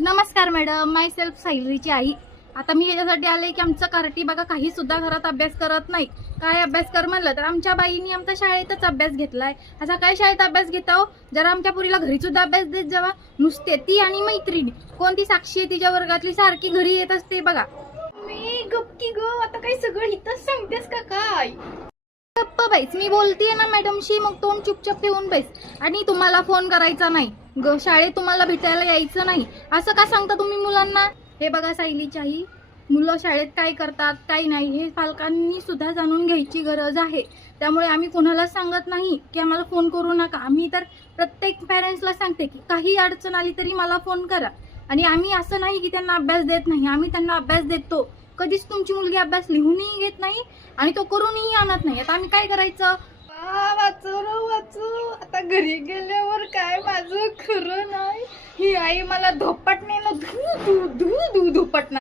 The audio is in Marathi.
नमस्कार मॅडम, माय सेल्फ सायलीची आई. आता मी याच्यासाठी आले की आमचं कार्टी बघा काही सुद्धा घरात अभ्यास करत नाही. काय अभ्यास कर म्हणलं तर आमच्या बाईंनी आमच्या शाळेतच अभ्यास घेतलाय. असा काय शाळेत अभ्यास घेतो जरा आमच्या पुरीला घरी सुद्धा अभ्यास देत जावा. नुसते ती आणि मैत्रिणी कोणती साक्षी आहे तिच्या वर्गातली सारखी घरी येत असते बघा. मी गप्पी ग, आता काही सगळं इथंच सांगतेस का काय? गप्प बैस, मी बोलतीये ना मॅडमशी, मग तोंड चुपचाप ठेवून बैस. आणि तुम्हाला फोन करायचा नाही, शाळेत तुम्हाला भेटायला यायचं नाही, असं का सांगता तुम्ही मुलांना? हे बघा सायलीची आई, मुलं शाळेत काय करतात काय नाही हे पालकांनी सुद्धा जाणून घ्यायची गरज आहे. त्यामुळे आम्ही कोणालाच सांगत नाही की आम्हाला फोन करू नका. आम्ही तर प्रत्येक पॅरेंट्सला सांगते की काही अडचण आली तरी मला फोन करा. आणि आम्ही असं नाही की त्यांना अभ्यास देत नाही, आम्ही त्यांना अभ्यास देतो. कधीच तुमची मुलगी अभ्यास लिहूनही घेत नाही आणि तो करूनही आणत नाही. आता आम्ही काय करायचं? वाचू आता घरी गेल्यावर काय माझं खरं नाही. ही आई मला धोपटणे ना धू धू धू धू धोपटणार.